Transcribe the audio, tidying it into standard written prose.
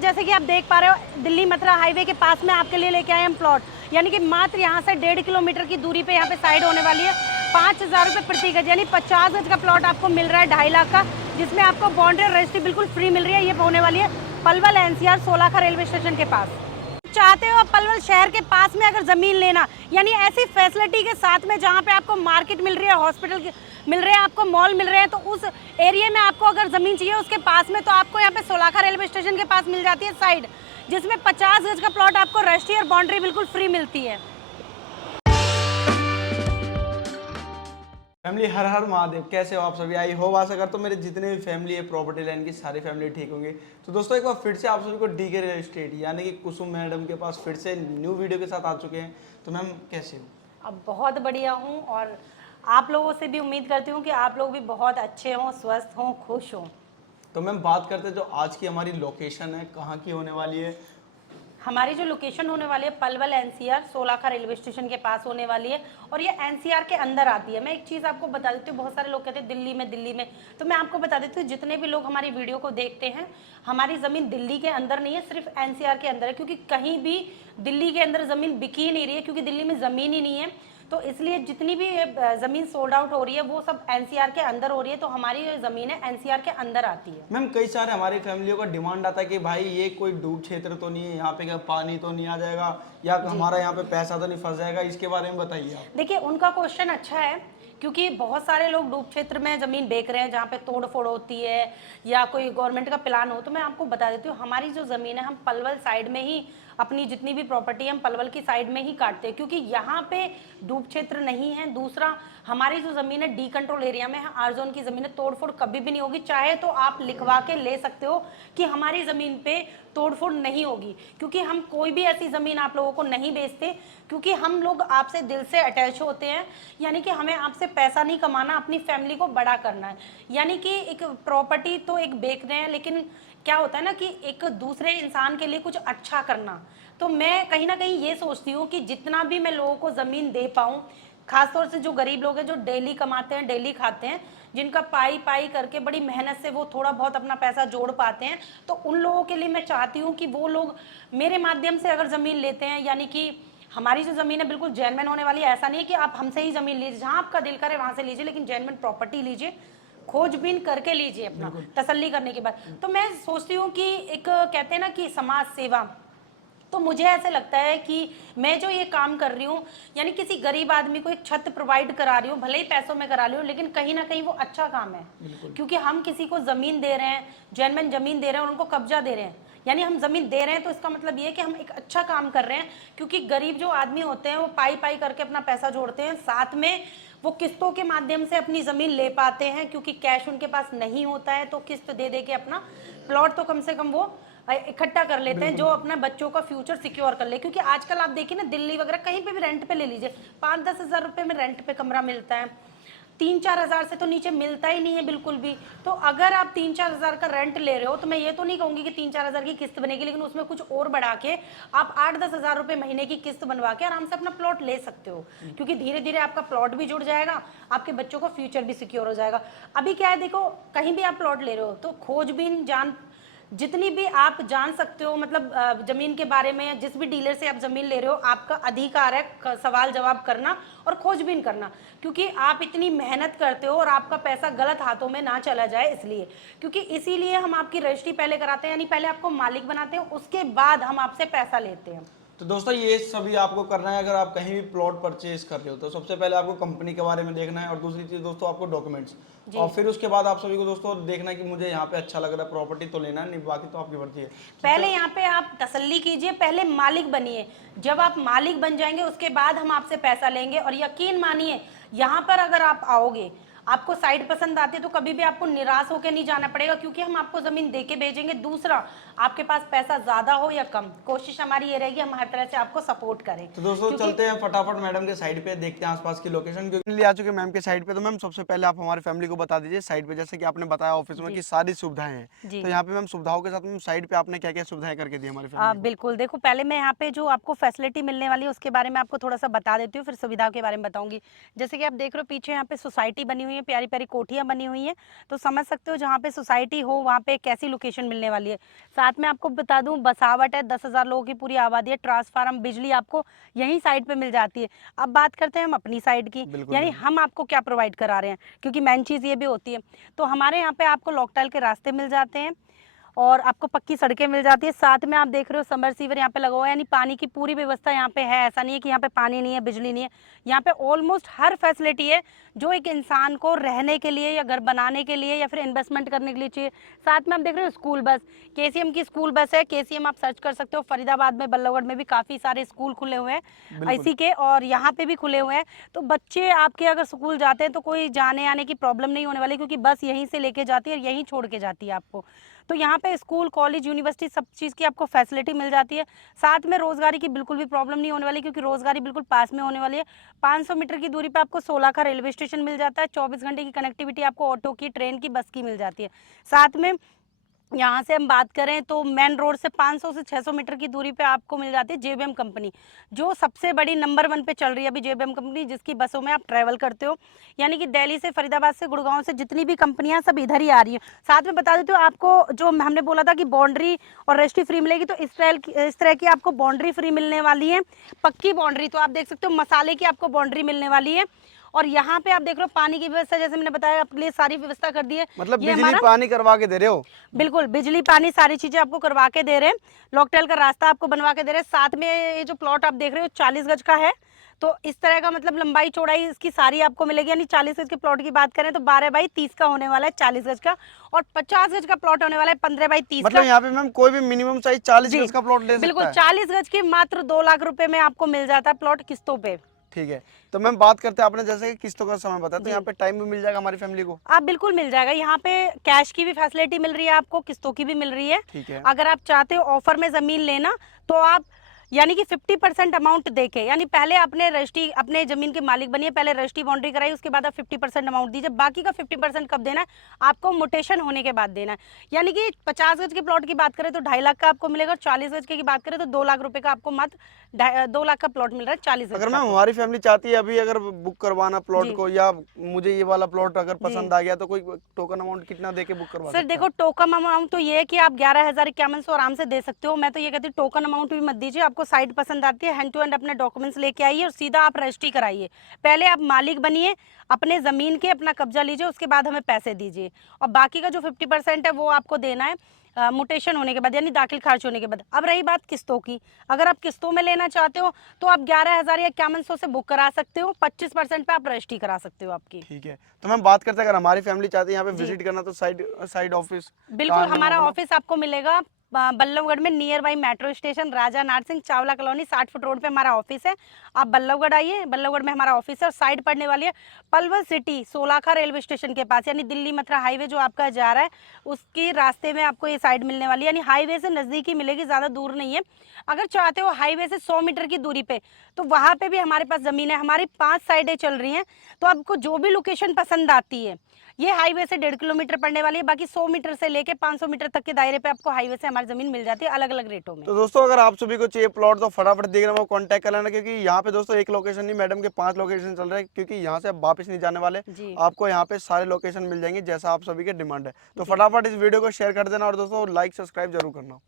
जैसे कि आप देख पा रहे हो दिल्ली मथुरा हाईवे के पास में आपके लिए लेके आए हम प्लॉट, यानी कि मात्र यहाँ से 1.5 किलोमीटर की दूरी पे यहाँ पे साइड होने वाली है। 5,000 रुपये प्रति गज, यानी 50 गज का प्लॉट आपको मिल रहा है 2.5 लाख का, जिसमें आपको बाउंड्री रजिस्ट्री बिल्कुल फ्री मिल रही है। ये होने वाली है पलवल एनसीआर सोलाखा रेलवे स्टेशन के पास। चाहते हो पलवल शहर के पास में अगर जमीन लेना, यानी ऐसी फैसिलिटी के साथ में जहाँ पे आपको मार्केट मिल रही है, हॉस्पिटल मिल रहे हैं, आपको मॉल मिल रहे हैं, तो उस एरिया में आपको अगर जमीन चाहिए उसके पास में, तो आपको यहाँ पे सोलाखा रेलवे स्टेशन के पास मिल जाती है साइड, जिसमें 50 गज का प्लॉट आपको रजिस्ट्री और बाउंड्री बिल्कुल फ्री मिलती है। फैमिली हर हर महादेव, कैसे हो आप सभी? आई होप आशा करता हूं मेरे जितने भी फैमिली है प्रॉपर्टी लाइन की सारी फैमिली ठीक होंगे। तो दोस्तों एक बार फिर से आप सभी को डीके रियल एस्टेट यानी कि कुसुम मैडम के पास फिर से न्यू वीडियो के साथ आ चुके हैं। तो मैम कैसे हो? अब बहुत बढ़िया हूँ, और आप लोगों से भी उम्मीद करती हूँ कि आप लोग भी बहुत अच्छे हों, स्वस्थ हों, खुश हों। तो मैम बात करते हैं जो आज की हमारी लोकेशन है कहाँ की होने वाली है। हमारी जो लोकेशन होने वाली है पलवल एनसीआर सोलाखा रेलवे स्टेशन के पास होने वाली है, और ये एनसीआर के अंदर आती है। मैं एक चीज़ आपको बता देती हूँ, बहुत सारे लोग कहते हैं दिल्ली में, तो मैं आपको बता देती हूँ जितने भी लोग हमारी वीडियो को देखते हैं, हमारी ज़मीन दिल्ली के अंदर नहीं है, सिर्फ एनसीआर के अंदर है, क्योंकि कहीं भी दिल्ली के अंदर ज़मीन बिकी ही नहीं रही है, क्योंकि दिल्ली में ज़मीन ही नहीं है। तो इसलिए जितनी भी ज़मीन सोल्ड आउट हो रही है वो सब एनसीआर के अंदर हो रही है, तो हमारी जो ज़मीन है एनसीआर के अंदर आती है। मैम कई सारे हमारी फैमिलियों का डिमांड आता है कि भाई ये कोई डूब क्षेत्र तो नहीं है, यहाँ पे क्या पानी तो नहीं आ जाएगा या हमारा यहाँ पे पैसा तो नहीं फंस जाएगा, इसके बारे में बताइए आप। देखिए उनका क्वेश्चन अच्छा है, क्योंकि बहुत सारे लोग डूब क्षेत्र में ज़मीन बेच रहे हैं जहाँ पे तोड़ फोड़ होती है या कोई गवर्नमेंट का प्लान हो। तो मैं आपको बता देती हूँ, हमारी जो ज़मीन है हम पलवल साइड में ही अपनी जितनी भी प्रॉपर्टी है हम पलवल की साइड में ही काटते हैं, क्योंकि यहाँ पे डूब क्षेत्र नहीं है। दूसरा, हमारी जो ज़मीन है डी कंट्रोल एरिया में है, आर जोन की ज़मीन है, तोड़ फोड़ कभी भी नहीं होगी। चाहे तो आप लिखवा के ले सकते हो कि हमारी ज़मीन पे तोड़फोड़ नहीं होगी, क्योंकि हम कोई भी ऐसी ज़मीन आप लोगों को नहीं बेचते, क्योंकि हम लोग आपसे दिल से अटैच होते हैं। यानी कि हमें आपसे पैसा नहीं कमाना, अपनी फैमिली को बड़ा करना है। यानी कि एक प्रॉपर्टी तो एक बेच रहे हैं, लेकिन क्या होता है ना कि एक दूसरे इंसान के लिए कुछ अच्छा करना। तो मैं कहीं ना कहीं ये सोचती हूँ कि जितना भी मैं लोगों को ज़मीन दे पाऊँ, खासतौर से जो गरीब लोग हैं, जो डेली कमाते हैं, डेली खाते हैं, जिनका पाई पाई करके बड़ी मेहनत से वो थोड़ा बहुत अपना पैसा जोड़ पाते हैं, तो उन लोगों के लिए मैं चाहती हूँ कि वो लोग मेरे माध्यम से अगर ज़मीन लेते हैं, यानी कि हमारी जो ज़मीन है बिल्कुल जेन्युइन होने वाली है। ऐसा नहीं है कि आप हमसे ही ज़मीन लीजिए, जहाँ आपका दिल करे वहाँ से लीजिए, लेकिन जेन्युइन प्रॉपर्टी लीजिए, खोजबीन करके लीजिए, अपना तसल्ली करने के बाद। तो मैं सोचती हूँ कि एक कहते हैं ना कि समाज सेवा, तो मुझे ऐसे लगता है कि मैं जो ये काम कर रही हूँ, यानी किसी गरीब आदमी को एक छत प्रोवाइड करा रही हूँ, भले ही पैसों में करा रही हूँ, लेकिन कहीं ना कहीं वो अच्छा काम है, क्योंकि हम किसी को ज़मीन दे रहे हैं, जेन्युइन ज़मीन दे रहे हैं और उनको कब्जा दे रहे हैं। यानी हम ज़मीन दे रहे हैं तो इसका मतलब ये है कि हम एक अच्छा काम कर रहे हैं, क्योंकि गरीब जो आदमी होते हैं वो पाई पाई करके अपना पैसा जोड़ते हैं, साथ में वो किस्तों के माध्यम से अपनी ज़मीन ले पाते हैं, क्योंकि कैश उनके पास नहीं होता है, तो किस्त दे दे के अपना प्लॉट तो कम से कम वो इकट्ठा कर लेते हैं, जो अपना बच्चों का फ्यूचर सिक्योर कर ले। क्योंकि आजकल आप देखिए ना, दिल्ली वगैरह कहीं पे भी रेंट पे ले लीजिए, 5-10 हज़ार रुपये में रेंट पे कमरा मिलता है, 3-4 हज़ार से तो नीचे मिलता ही नहीं है बिल्कुल भी। तो अगर आप 3-4 हज़ार का रेंट ले रहे हो, तो मैं ये तो नहीं कहूँगी कि 3-4 हज़ार की किस्त बनेगी, लेकिन उसमें कुछ और बढ़ा के आप 8-10 हज़ार रुपये महीने की किस्त बनवा के आराम से अपना प्लॉट ले सकते हो, क्योंकि धीरे धीरे आपका प्लॉट भी जुड़ जाएगा, आपके बच्चों का फ्यूचर भी सिक्योर हो जाएगा। अभी क्या है, देखो कहीं भी आप प्लॉट ले रहे हो तो खोजबीन जान जितनी भी आप जान सकते हो, मतलब ज़मीन के बारे में, जिस भी डीलर से आप ज़मीन ले रहे हो, आपका अधिकार है सवाल जवाब करना और खोजबीन करना, क्योंकि आप इतनी मेहनत करते हो और आपका पैसा गलत हाथों में ना चला जाए इसलिए। क्योंकि इसीलिए हम आपकी रजिस्ट्री पहले कराते हैं, यानी पहले आपको मालिक बनाते हैं, उसके बाद हम आपसे पैसा लेते हैं। तो दोस्तों ये सभी आपको करना है अगर आप कहीं भी प्लॉट परचेज कर रहे हो। तो सबसे पहले आपको कंपनी के बारे में देखना है और दूसरी चीज़ दोस्तों आपको डॉक्यूमेंट्स, और फिर उसके बाद आप सभी को दोस्तों देखना है कि मुझे यहाँ पे अच्छा लग रहा है प्रॉपर्टी तो लेना है, नहीं बाकी तो आपकी मर्जी है। पहले यहाँ पे आप तसल्ली कीजिए, पहले मालिक बनिए। जब आप मालिक बन जाएंगे उसके बाद हम आपसे पैसा लेंगे, और यकीन मानिए यहाँ पर अगर आप आओगे, आपको साइट पसंद आती है, तो कभी भी आपको निराश होकर नहीं जाना पड़ेगा, क्योंकि हम आपको ज़मीन दे के भेजेंगे। दूसरा, आपके पास पैसा ज़्यादा हो या कम, कोशिश हमारी ये रहेगी हम हर तरह से आपको सपोर्ट करें। तो दोस्तों चलते हैं फटाफट मैडम के साइड पे, देखते हैं आसपास की लोकेशन, क्योंकि आ चुके मैम के साइड पे। तो मैम सबसे पहले आप हमारी फैमिली को बता दीजिए साइड पे, जैसे कि आपने बताया ऑफिस में कि सारी सुविधाएं हैं, तो यहाँ पे मैम सुविधाओं के साथ मैम साइड पे आपने क्या क्या सुविधाएं करके दी हमारी फैमिली को? बिल्कुल, देखो पहले मैं यहाँ पे जो आपको फैसिलिटी मिलने वाली है उसके बारे में आपको थोड़ा सा बता देती हूँ, फिर सुविधा के बारे में बताऊंगी। जैसे कि आप देख रहे हो पीछे यहाँ पे सोसाइटी बनी हुई है, हैं, प्यारी प्यारी कोठियाँ बनी हुई हैं, तो समझ सकते हो जहाँ पे सोसाइटी हो वहाँ पे कैसी लोकेशन मिलने वाली है। साथ में आपको बता दूँ बसावट है, 10,000 लोगों की पूरी आबादी है, ट्रांसफार्मर, बिजली आपको यहीं साइड पे मिल जाती है। अब बात करते हैं हम अपनी साइड की, बिल्कुल यानी बिल्कुल। हम आपको क्या प्रोवाइड करा रहे हैं, क्योंकि मेन चीज़ ये भी होती है। तो हमारे यहाँ पे आपको लॉकटाइल के रास्ते मिल जाते हैं और आपको पक्की सड़कें मिल जाती है। साथ में आप देख रहे हो समरसीवर यहाँ पे लगा हुआ है, यानी पानी की पूरी व्यवस्था यहाँ पे है। ऐसा नहीं है कि यहाँ पे पानी नहीं है, बिजली नहीं है। यहाँ पे ऑलमोस्ट हर फैसिलिटी है जो एक इंसान को रहने के लिए या घर बनाने के लिए या फिर इन्वेस्टमेंट करने के लिए चाहिए। साथ में आप देख रहे हो स्कूल बस, केसीएम की स्कूल बस है। केसीएम आप सर्च कर सकते हो, फरीदाबाद में, बल्लभगढ़ में भी काफ़ी सारे स्कूल खुले हुए हैं बिल्कुल इसी के, और यहाँ पे भी खुले हुए हैं। तो बच्चे आपके अगर स्कूल जाते हैं तो कोई जाने आने की प्रॉब्लम नहीं होने वाली, क्योंकि बस यहीं से लेके जाती है और यहीं छोड़ के जाती है आपको। तो यहाँ पे स्कूल, कॉलेज, यूनिवर्सिटी सब चीज़ की आपको फैसिलिटी मिल जाती है। साथ में रोज़गारी की बिल्कुल भी प्रॉब्लम नहीं होने वाली, क्योंकि रोज़गारी बिल्कुल पास में होने वाली है। 500 मीटर की दूरी पे आपको सोलाखा रेलवे स्टेशन मिल जाता है। 24 घंटे की कनेक्टिविटी आपको ऑटो की, ट्रेन की, बस की मिल जाती है। साथ में यहाँ से हम बात करें तो मेन रोड से 500 से 600 मीटर की दूरी पे आपको मिल जाती है जेबीएम कंपनी, जो सबसे बड़ी नंबर 1 पे चल रही है अभी जेबीएम कंपनी, जिसकी बसों में आप ट्रैवल करते हो। यानी कि दिल्ली से, फरीदाबाद से, गुड़गांव से जितनी भी कंपनियां सब इधर ही आ रही हैं। साथ में बता देती हूँ आपको, जो हमने बोला था कि बाउंड्री और रजिस्ट्री फ्री मिलेगी, तो इस तरह की आपको बाउंड्री फ्री मिलने वाली है, पक्की बाउंड्री। तो आप देख सकते हो मसाले की आपको बाउंड्री मिलने वाली है। और यहाँ पे आप देख रहे हो पानी की व्यवस्था, जैसे मैंने बताया, आपके लिए सारी व्यवस्था कर दी है। मतलब ये बिजली हमारा पानी करवा के दे रहे हो? बिल्कुल बिजली, पानी, सारी चीजें आपको करवा के दे रहे हैं। लॉकटाइल का रास्ता आपको बनवा के दे रहे हैं। साथ में ये जो प्लॉट आप देख रहे हो 40 गज का है, तो इस तरह का मतलब लंबाई चौड़ाई इसकी सारी आपको मिलेगी। यानी 40 गज के प्लॉट की बात करें तो 12 बाई 30 का होने वाला है 40 गज का, और 50 गज का प्लॉट होने वाला है 15 बाई 30 मतलब का। यहाँ पे मैम कोई भी मिनिमम साइज 40 जी गज का प्लॉट ले बिल्कुल, सकता है? 40 गज की मात्र 2 लाख रुपए में आपको मिल जाता है प्लॉट किस्तों पे। ठीक है। तो मैम बात करते हैं, आपने जैसे कि किस्तों का समय बताया, तो जी यहाँ पे टाइम भी मिल जाएगा हमारी फैमिली को? आप बिल्कुल मिल जाएगा। यहाँ पे कैश की भी फैसिलिटी मिल रही है आपको, किस्तों की भी मिल रही है। ठीक है। अगर आप चाहते हो ऑफर में ज़मीन लेना, तो आप यानी कि 50% अमाउंट देके, यानी पहले अपने रजिस्ट्री, अपने ज़मीन के मालिक बनिए, पहले रजिस्ट्री बाउंड्री कराइए, उसके बाद आप 50% अमाउंट दीजिए। बाकी का 50% कब देना है? आपको मोटेशन होने के बाद देना है। यानी कि 50 गज के प्लॉट की बात करें तो 2.5 लाख का आपको मिलेगा, 40 गज की बात करें तो 2 लाख रुपए का आपको मात्र 2 लाख का प्लॉट मिल रहा है 40 गज अगर का। मैम तो हमारी फैमिली चाहती है अभी अगर बुक करवाना प्लॉट जी को, या मुझे ये वाला प्लॉट अगर जी पसंद आ गया, तो कोई टोकन अमाउंट कितना दे के बुक करवा सर सकता देखो, है? टोकन अमाउंट तो ये है कि आप 11,5100 आराम से दे सकते हो। मैं तो ये कहती हूँ टोकन अमाउंट भी मत दीजिए। आपको साइट पसंद आती है, हैंड टू हैंड अपने डॉक्यूमेंट्स लेके आइए और सीधा आप रजिस्ट्री कराइए। पहले आप मालिक बनिए अपने ज़मीन के, अपना कब्जा लीजिए, उसके बाद हमें पैसे दीजिए। और बाकी का जो 50% है वो आपको देना है मुटेशन होने के बाद, यानी दाखिल खारिज होने के बाद। अब रही बात किस्तों की, अगर आप किस्तों में लेना चाहते हो तो आप 11,5100 से बुक करा सकते हो। 25% पे आप रजिस्ट्री करा सकते हो आपकी। ठीक है। तो मैम बात करते हैं, अगर हमारी फैमिली चाहती है यहाँ पे जी विजिट करना, तो साइड साइड ऑफिस बिल्कुल, कहाँ है मैम हमारा अपना? ऑफिस आपको मिलेगा बल्लभगढ़ में, नियर बाई मेट्रो स्टेशन, राजा नार Singh Chawla colony, 60 foot road पे हमारा ऑफिस है। आप बल्लभगढ़ आइए, बल्लभगढ़ में हमारा ऑफिस है। और साइड पड़ने वाली है पलवल सिटी, सोलाखा रेलवे स्टेशन के पास, यानी दिल्ली मथुरा हाईवे जो आपका जा रहा है उसके रास्ते में आपको ये साइड मिलने वाली है। यानी हाईवे से नज़दीक ही मिलेगी, ज़्यादा दूर नहीं है। अगर चाहते हो हाईवे से 100 मीटर की दूरी पे, तो वहाँ पे भी हमारे पास ज़मीन है। हमारी 5 साइडें चल रही हैं, तो आपको जो भी लोकेशन पसंद आती है, ये हाईवे से 1.5 किलोमीटर पड़ने वाली है। बाकी 100 मीटर से लेके 500 मीटर तक के दायरे पे आपको हाईवे से हमारी ज़मीन मिल जाती है, अलग अलग रेटों में। तो दोस्तों अगर आप सभी को चाहिए प्लॉट, तो फटाफट देख रहे हो कांटेक्ट कर लेना, क्योंकि यहाँ पे दोस्तों एक लोकेशन नहीं, मैडम के 5 लोकेशन चल रहे हैं, क्योंकि यहाँ से आप वापस नहीं जाने वाले। जी आपको यहाँ पे सारे लोकेशन मिल जाएंगे जैसा आप सभी के डिमांड है। तो जी फटाफट इस वीडियो को शेयर कर देना, और दोस्तों लाइक सब्सक्राइब जरूर करना।